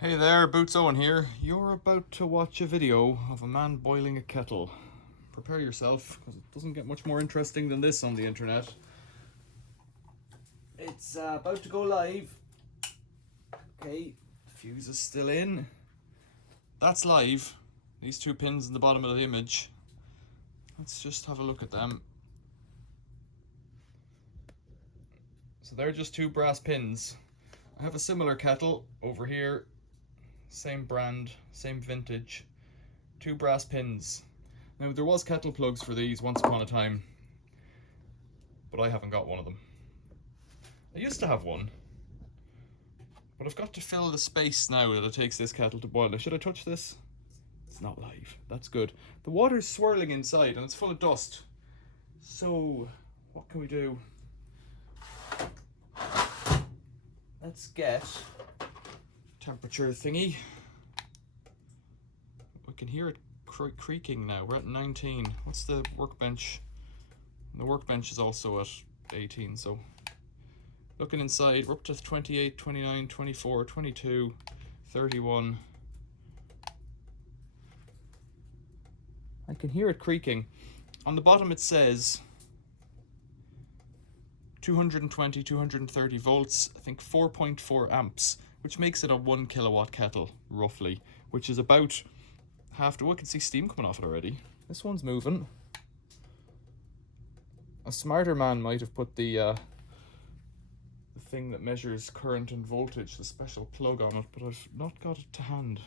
Hey there, Boots Owen here. You're about to watch a video of a man boiling a kettle. Prepare yourself, because it doesn't get much more interesting than this on the internet. It's about to go live. Okay, the fuse is still in. That's live. These two pins in the bottom of the image. Let's just have a look at them. So they're just two brass pins. I have a similar kettle over here. Same brand, same vintage, two brass pins. Now there was kettle plugs for these once upon a time, but I haven't got one of them. I used to have one, but I've got to fill the space now that it takes this kettle to boil. Now, should I touch this? It's not live, that's good. The water's swirling inside and it's full of dust. So, what can we do? Let's get temperature thingy. We can hear it creaking now. We're at 19. What's the workbench? The workbench is also at 18, so looking inside, we're up to 28, 29, 24, 22, 31. I can hear it creaking. On the bottom it says 220, 230 volts, I think 4.4 amps, which makes it a 1 kilowatt kettle, roughly, which is about half the... Oh, I can see steam coming off it already. This one's moving. A smarter man might have put the thing that measures current and voltage, the special plug on it, but I've not got it to hand.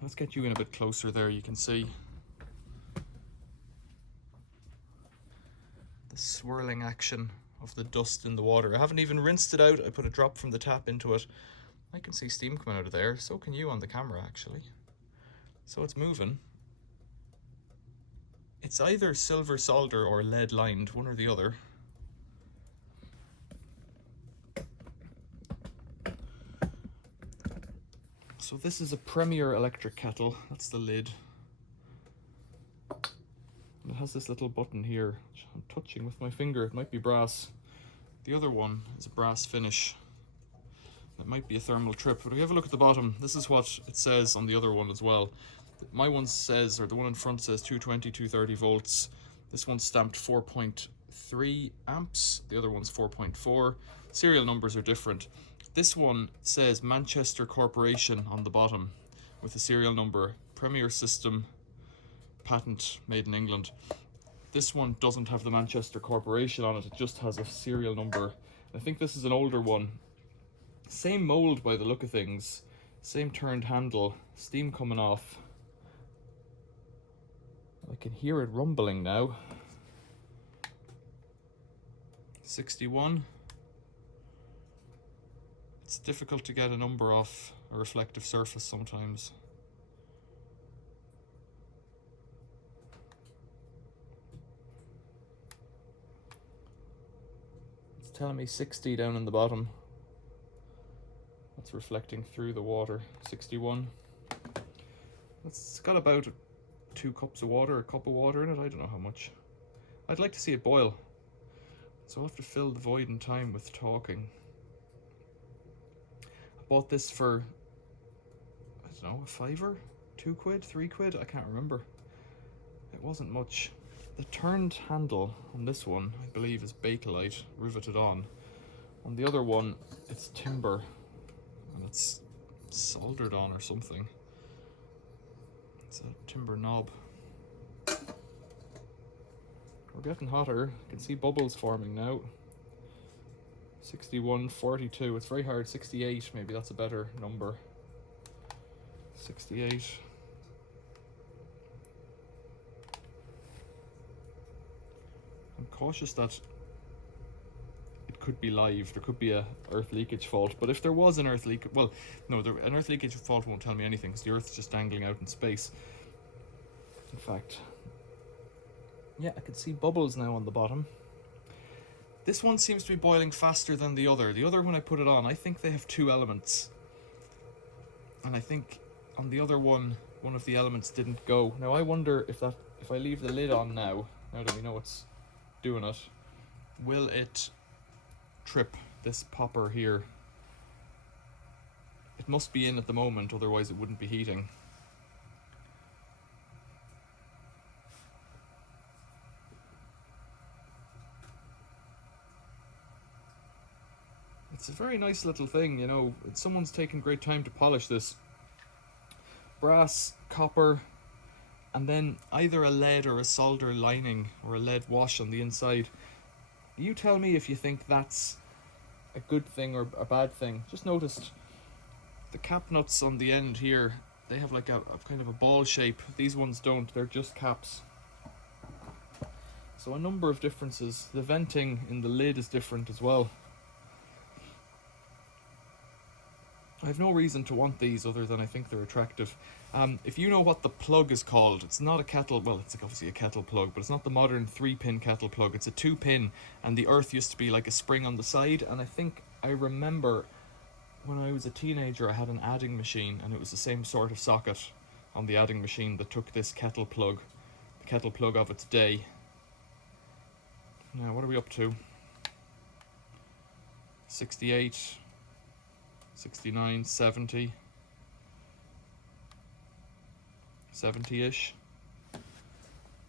Let's get you in a bit closer there, you can see the swirling action of the dust in the water. I haven't even rinsed it out. I put a drop from the tap into it. I can see steam coming out of there. So can you on the camera, actually. So it's moving. It's either silver solder or lead lined, one or the other. So this is a Premier electric kettle. That's the lid. It has this little button here, which I'm touching with my finger. It might be brass. The other one is a brass finish. It might be a thermal trip, but if we have a look at the bottom, this is what it says on the other one as well. My one says, or the one in front says 220, 230 volts. This one's stamped 4.3 amps. The other one's 4.4. Serial numbers are different. This one says Manchester Corporation on the bottom with the serial number, Premier System, patent made in England. This one doesn't have the Manchester Corporation on it, it just has a serial number. I think this is an older one. Same mold by the look of things, same turned handle, steam coming off. I can hear it rumbling now. 61. It's difficult to get a number off a reflective surface sometimes. It's telling me 60 down in the bottom. That's reflecting through the water. 61. It's got about 2 cups of water, a cup of water in it. I don't know how much. I'd like to see it boil. So I'll have to fill the void in time with talking. I bought this for, I don't know, a fiver? 2 quid? 3 quid? I can't remember. It wasn't much. The turned handle on this one, I believe, is Bakelite, riveted on. On the other one, it's timber, and it's soldered on or something. It's a timber knob. We're getting hotter. You can see bubbles forming now. 61, 42. It's very hard. 68, maybe that's a better number. 68. I'm cautious that it could be live. There could be a earth leakage fault. But if there was an earth leak, well, no, an earth leakage fault won't tell me anything because the earth's just dangling out in space. In fact, yeah, I can see bubbles now on the bottom. This one seems to be boiling faster than the other. The other, when I put it on, I think they have 2 elements. And I think on the other one of the elements didn't go. Now I wonder if I leave the lid on now that we know it's doing it, will it trip this popper here? It must be in at the moment, otherwise it wouldn't be heating. It's a very nice little thing, you know. Someone's taken great time to polish this. Brass, copper, and then either a lead or a solder lining or a lead wash on the inside. You tell me if you think that's a good thing or a bad thing. Just noticed the cap nuts on the end here, they have like a kind of a ball shape. These ones don't, they're just caps. So a number of differences. The venting in the lid is different as well. I have no reason to want these other than I think they're attractive. If you know what the plug is called, it's not a kettle, well, it's obviously a kettle plug, but it's not the modern 3-pin kettle plug. It's a 2-pin, and the earth used to be like a spring on the side. And I think I remember when I was a teenager, I had an adding machine, and it was the same sort of socket on the adding machine that took this kettle plug, the kettle plug of its day. Now, what are we up to? 68. 69, 70, 70-ish.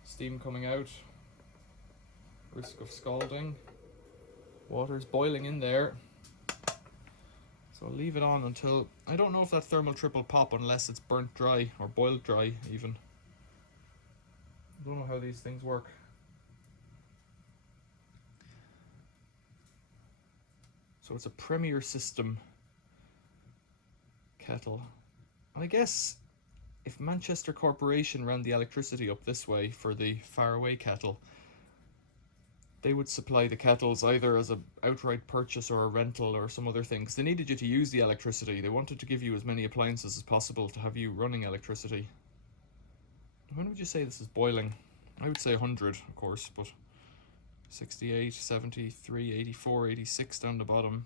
Steam coming out. Risk of scalding. Water's boiling in there. So I'll leave it on until... I don't know if that thermal trip will pop unless it's burnt dry or boiled dry even. I don't know how these things work. So it's a Premier System kettle. And I guess if Manchester Corporation ran the electricity up this way for the faraway kettle, they would supply the kettles either as an outright purchase or a rental or some other thing, because they needed you to use the electricity. They wanted to give you as many appliances as possible to have you running electricity. When would you say this is boiling? I would say 100, of course, but 68, 73, 84, 86 down the bottom.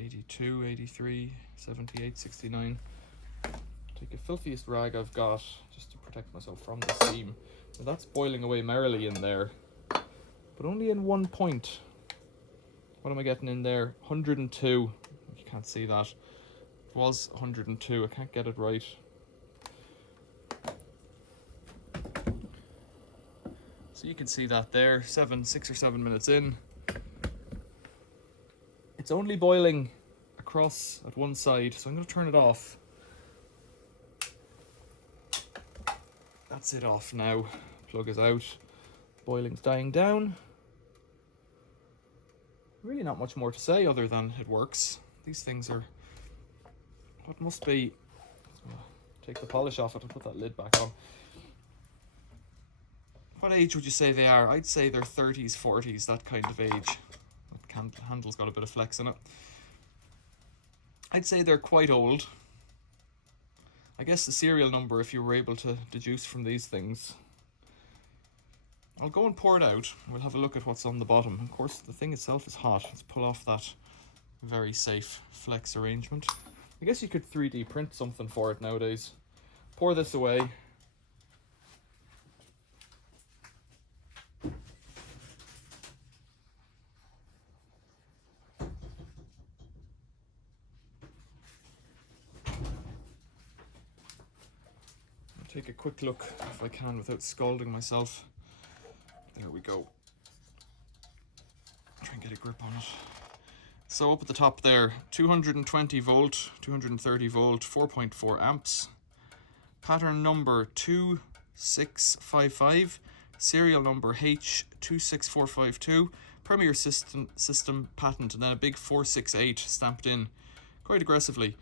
82, 83, 78, 69. Take the filthiest rag I've got just to protect myself from the steam. So that's boiling away merrily in there, but only in one point. What am I getting in there? 102. You can't see that. It was 102. I can't get it right. So you can see that there, 6 or 7 minutes in. It's only boiling across at one side, so I'm going to turn it off. That's it off now. Plug is out. Boiling's dying down. Really not much more to say other than it works. These things are what must be... Take the polish off it and put that lid back on. What age would you say they are? I'd say they're 30s, 40s, that kind of age. The handle's got a bit of flex in it. I'd say they're quite old. I guess the serial number, if you were able to deduce from these things. I'll go and pour it out. We'll have a look at what's on the bottom. Of course, the thing itself is hot. Let's pull off that very safe flex arrangement. I guess you could 3D print something for it nowadays. Pour this away. Take a quick look if I can without scalding myself. There we go. Try and get a grip on it. So up at the top there, 220 volt, 230 volt, 4.4 amps. Pattern number 2655, serial number H26452, Premier System patent, and then a big 468 stamped in quite aggressively.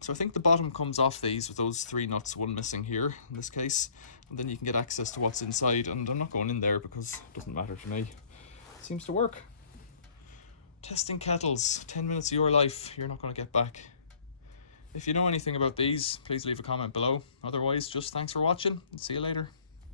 So I think the bottom comes off these with those 3 nuts, one missing here in this case, and then you can get access to what's inside, and I'm not going in there because it doesn't matter to me. It seems to work. Testing kettles, 10 minutes of your life you're not going to get back. If you know anything about these, please leave a comment below. Otherwise, just thanks for watching and see you later.